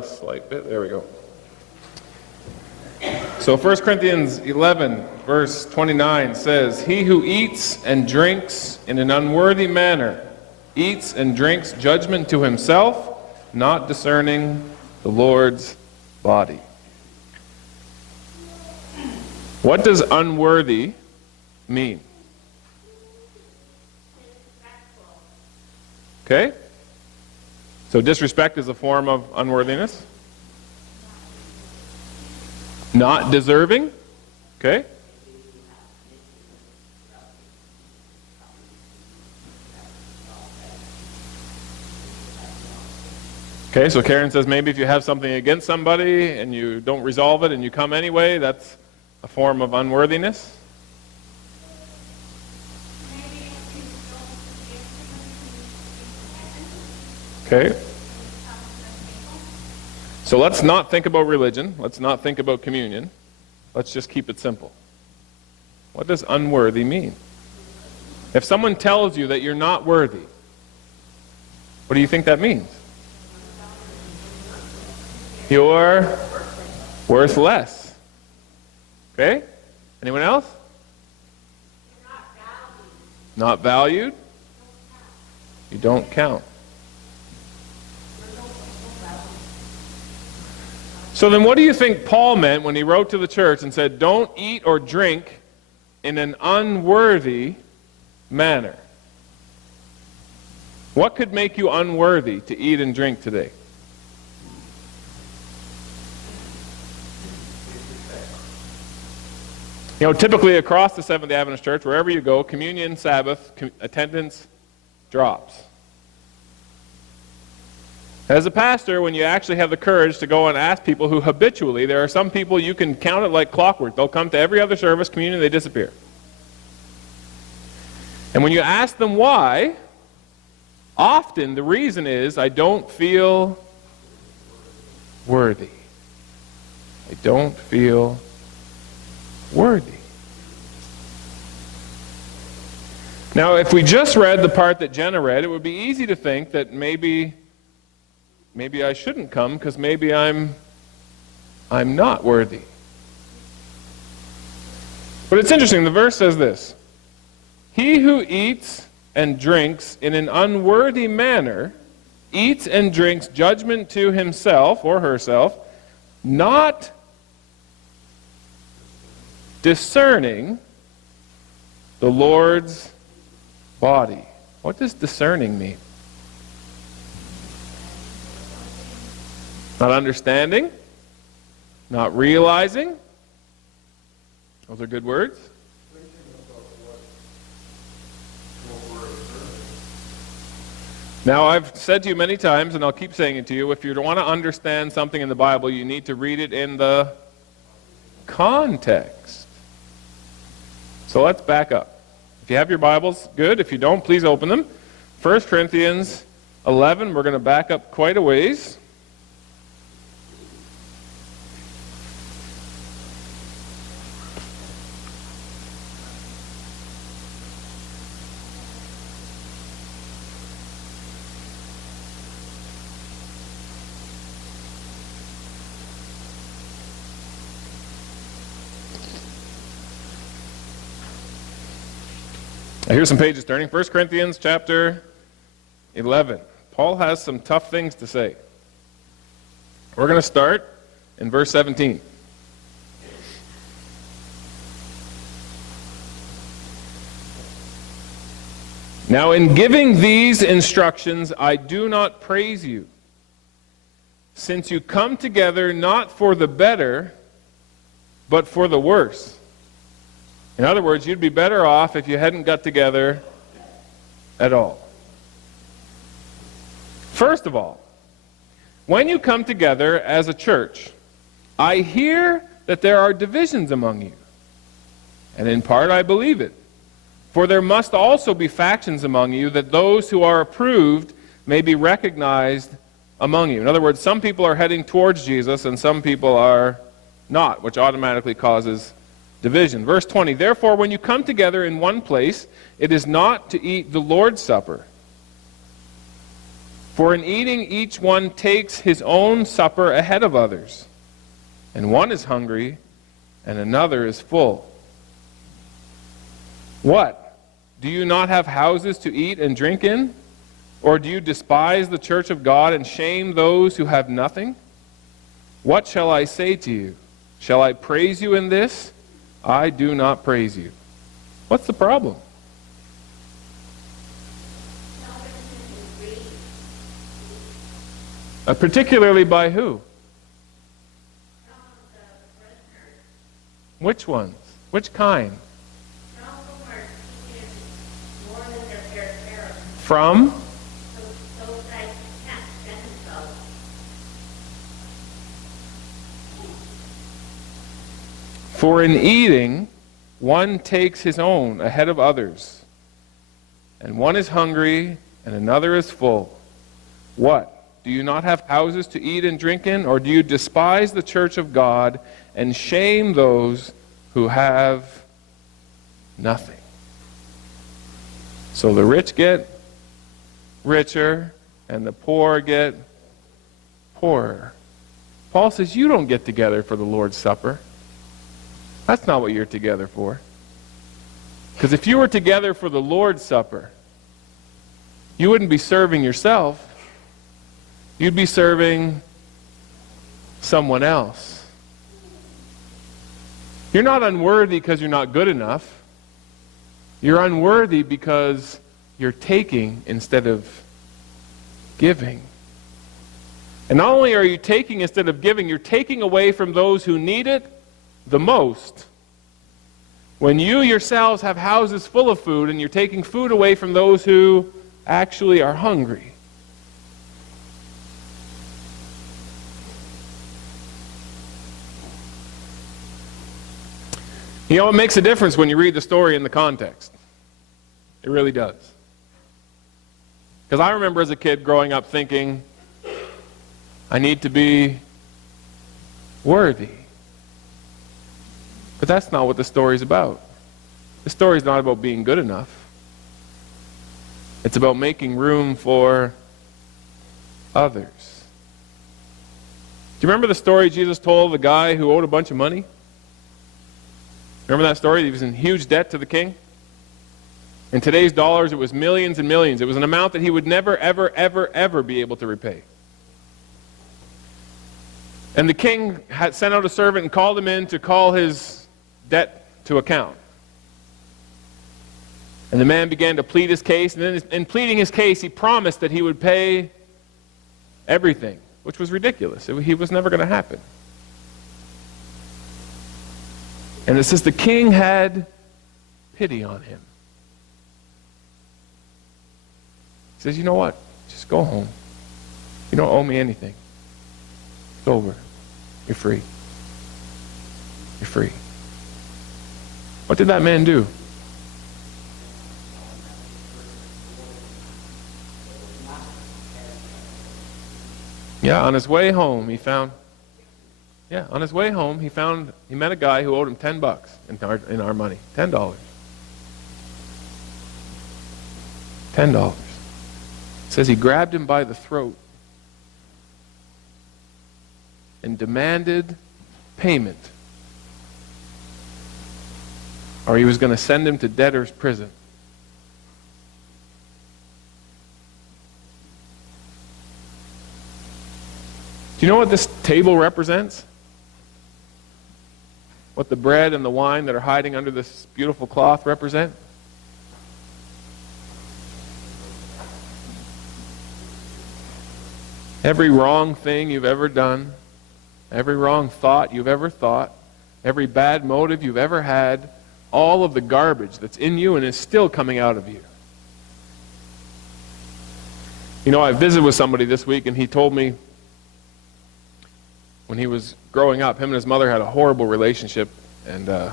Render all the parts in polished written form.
a slight bit. There we go. So 1 Corinthians 11, verse 29 says, "He who eats and drinks in an unworthy manner eats and drinks judgment to himself, not discerning the Lord's body." What does unworthy mean? Okay? So disrespect is a form of unworthiness? Not deserving? Okay? Okay, so Karen says maybe if you have something against somebody and you don't resolve it and you come anyway, that's a form of unworthiness. Okay. So let's not think about religion. Let's not think about communion. Let's just keep it simple. What does unworthy mean? If someone tells you that you're not worthy, what do you think that means? You're worth less. Okay? Anyone else? Not valued. You don't count. So then what do you think Paul meant when he wrote to the church and said, don't eat or drink in an unworthy manner? What could make you unworthy to eat and drink today? You know, typically across the Seventh-day Adventist Church, wherever you go, communion, Sabbath, attendance drops. As a pastor, when you actually have the courage to go and ask people who habitually, there are some people you can count it like clockwork. They'll come to every other service, communion, they disappear. And when you ask them why, often the reason is, I don't feel worthy. I don't feel worthy. Now, if we just read the part that Jenna read, it would be easy to think that maybe I shouldn't come because maybe I'm not worthy. But it's interesting, the verse says this: "He who eats and drinks in an unworthy manner eats and drinks judgment to himself or herself, not discerning the Lord's body." What does discerning mean? Not understanding, not realizing. Those are good words. Now, I've said to you many times, and I'll keep saying it to you, if you want to understand something in the Bible, you need to read it in the context. So let's back up. If you have your Bibles, good. If you don't, please open them. 1 Corinthians 11, we're going to back up quite a ways. Here's some pages turning. 1 Corinthians chapter 11. Paul has some tough things to say. We're going to start in verse 17. "Now in giving these instructions I do not praise you, since you come together not for the better, but for the worse." In other words, you'd be better off if you hadn't got together at all. First of all, when you come together as a church, I hear that there are divisions among you. And in part I believe it. For there must also be factions among you, that those who are approved may be recognized among you. In other words, some people are heading towards Jesus and some people are not, which automatically causes division. Verse 20, "Therefore, when you come together in one place, it is not to eat the Lord's Supper. For in eating each one takes his own supper ahead of others, and one is hungry, and another is full. What? Do you not have houses to eat and drink in? Or do you despise the church of God and shame those who have nothing? What shall I say to you? Shall I praise you in this? I do not praise you. What's the problem? Particularly by who? Which ones? Which kind? From? For in eating, one takes his own ahead of others, and one is hungry, and another is full. What? Do you not have houses to eat and drink in, or do you despise the church of God and shame those who have nothing? So the rich get richer, and the poor get poorer. Paul says, you don't get together for the Lord's Supper. That's not what you're together for. Because if you were together for the Lord's Supper, you wouldn't be serving yourself. You'd be serving someone else. You're not unworthy because you're not good enough. You're unworthy because you're taking instead of giving. And not only are you taking instead of giving, you're taking away from those who need it the most. When you yourselves have houses full of food and you're taking food away from those who actually are hungry. You know, it makes a difference when you read the story in the context. It really does. Because I remember as a kid growing up thinking, I need to be worthy. But that's not what the story's about. The story's not about being good enough. It's about making room for others. Do you remember the story Jesus told the guy who owed a bunch of money? Remember that story? He was in huge debt to the king. In today's dollars, it was millions and millions. It was an amount that he would never, ever, ever, ever be able to repay. And the king had sent out a servant and called him in to call his debt to account. And the man began to plead his case, and then in pleading his case, he promised that he would pay everything, which was ridiculous. He was never going to happen. And it says the king had pity on him. He says, you know what? Just go home. You don't owe me anything. It's over. You're free. You're free. What did that man do? Yeah, on his way home, he met a guy who owed him $10 in our money. $10. $10. It says he grabbed him by the throat and demanded payment, or he was going to send him to debtor's prison. Do you know what this table represents? What the bread and the wine that are hiding under this beautiful cloth represent? Every wrong thing you've ever done, every wrong thought you've ever thought, every bad motive you've ever had, all of the garbage that's in you and is still coming out of you. You know, I visited with somebody this week, and he told me when he was growing up, him and his mother had a horrible relationship, and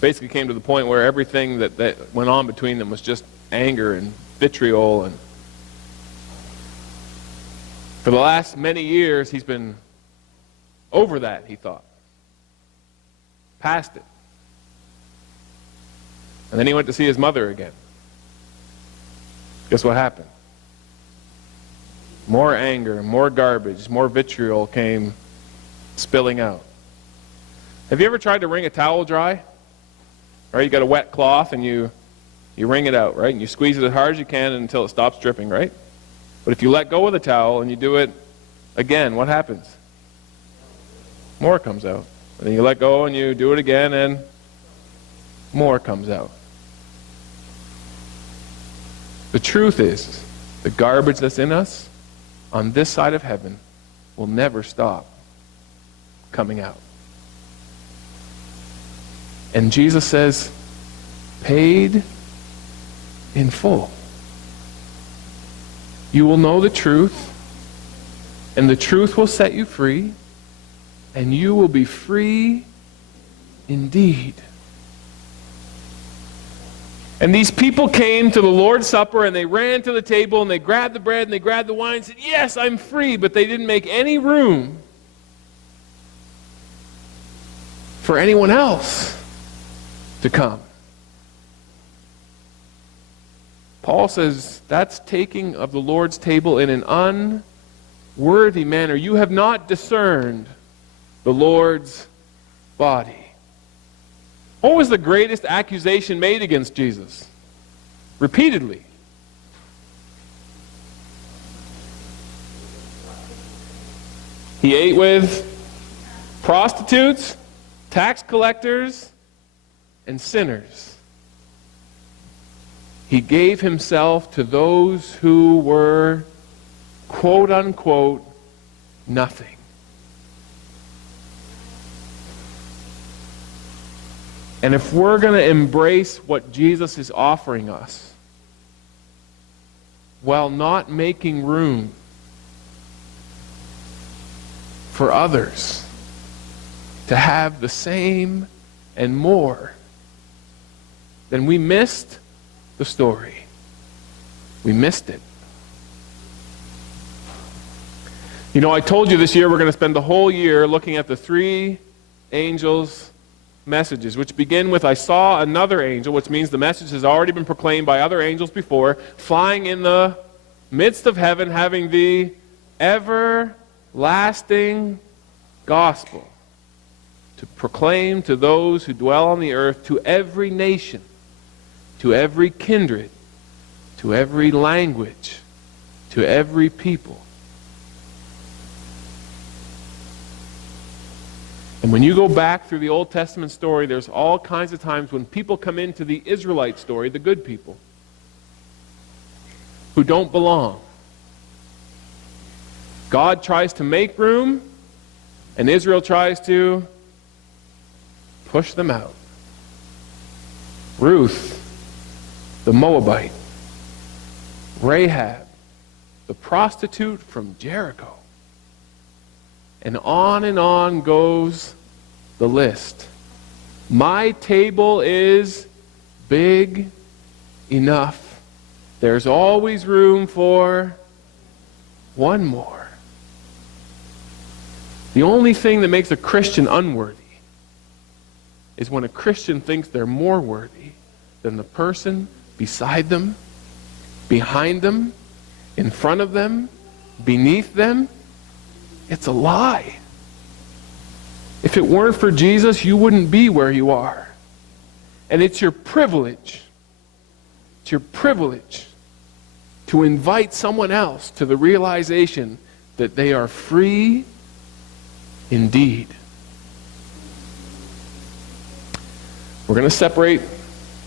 basically came to the point where everything that went on between them was just anger and vitriol. And for the last many years, he's been over that, he thought. Past it. And then he went to see his mother again. Guess what happened? More anger, more garbage, more vitriol came spilling out. Have you ever tried to wring a towel dry? Right, you got a wet cloth and you wring it out, right? And you squeeze it as hard as you can until it stops dripping, right? But if you let go of the towel and you do it again, what happens? More comes out. And then you let go and you do it again and more comes out. The truth is, the garbage that's in us on this side of heaven will never stop coming out. And Jesus says, paid in full. You will know the truth, and the truth will set you free, and you will be free indeed. And these people came to the Lord's Supper, and they ran to the table, and they grabbed the bread, and they grabbed the wine, and said, yes, I'm free, but they didn't make any room for anyone else to come. Paul says that's taking of the Lord's table in an unworthy manner. You have not discerned the Lord's body. What was the greatest accusation made against Jesus? Repeatedly. He ate with prostitutes, tax collectors, and sinners. He gave himself to those who were, quote unquote, nothing. And if we're going to embrace what Jesus is offering us, while not making room for others to have the same and more, then we missed the story. We missed it. You know, I told you this year we're going to spend the whole year looking at the three angels' messages, which begin with, I saw another angel, which means the message has already been proclaimed by other angels before, flying in the midst of heaven, having the everlasting gospel to proclaim to those who dwell on the earth, to every nation, to every kindred, to every language, to every people. And when you go back through the Old Testament story, there's all kinds of times when people come into the Israelite story, the good people, who don't belong. God tries to make room, and Israel tries to push them out. Ruth, the Moabite, Rahab, the prostitute from Jericho. And on goes the list. My table is big enough. There's always room for one more. The only thing that makes a Christian unworthy is when a Christian thinks they're more worthy than the person beside them, behind them, in front of them, beneath them. It's a lie. If it weren't for Jesus, you wouldn't be where you are. And it's your privilege. It's your privilege to invite someone else to the realization that they are free indeed. We're going to separate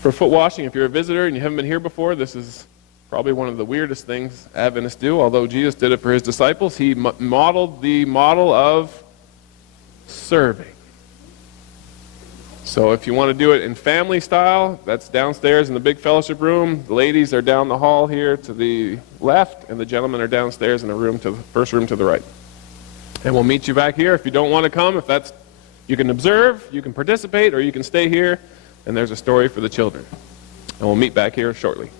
for foot washing. If you're a visitor and you haven't been here before, this is probably one of the weirdest things Adventists do. Although Jesus did it for his disciples, he modeled the model of serving. So if you want to do it in family style, that's downstairs in the big fellowship room. The ladies are down the hall here to the left, and the gentlemen are downstairs in the room to the first room to the right. And we'll meet you back here. If you don't want to come, if that's, you can observe, you can participate, or you can stay here, and there's a story for the children. And we'll meet back here shortly.